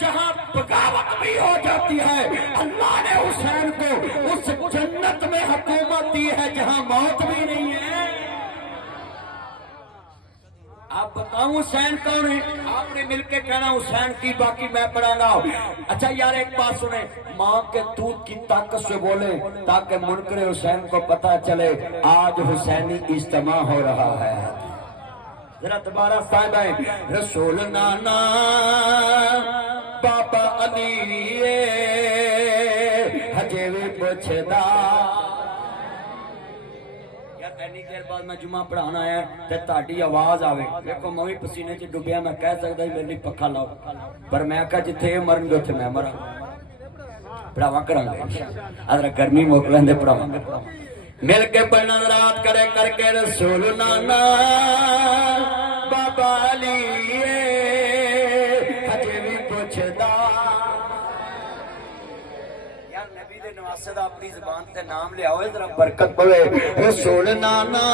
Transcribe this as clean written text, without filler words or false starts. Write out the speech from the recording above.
جہاں بغاوت بھی ہو جاتی ہے اللہ نے حسین کو اس جنت میں حکومت دی ہے جہاں موت بھی نہیں ہے۔ آپ بتاؤں حسین کون ہے؟ آپ نے مل کے کہنا حسین کی، باقی میں پڑھا گا۔ اچھا یار ایک بات سنیں، ماں کے دودھ کی طاقت سے بولیں تاکہ منکر حسین کو پتا چلے آج حسینی اجتماع ہو رہا ہے۔ ذرا دوبارہ صاحب ہے، رسول نانا بابا علی ہجے بھی پوچھدا۔ یار اینی دیر بعد میں جمعہ پڑھانا ہے تے تہاڈی آواز آوے، دیکھو میں بھی پسینے چ ڈبیا، میں کہہ سکدا میرے لیے پکھا لاؤ، پر میں کہا جتھے مرن گے اوتھے میں مراں، پڑھاوا کراں گے اگر گرمی موک لیندے پڑھاواں گے۔ مل کے پڑھنا رات کرے کر کے رسول نانا بابا علی ہجے بھی پوچھدا۔ یار نبی دے نواسے دا اپنی زبان تے نام لے آؤ، ذرا برکت پوے۔ رسول نانا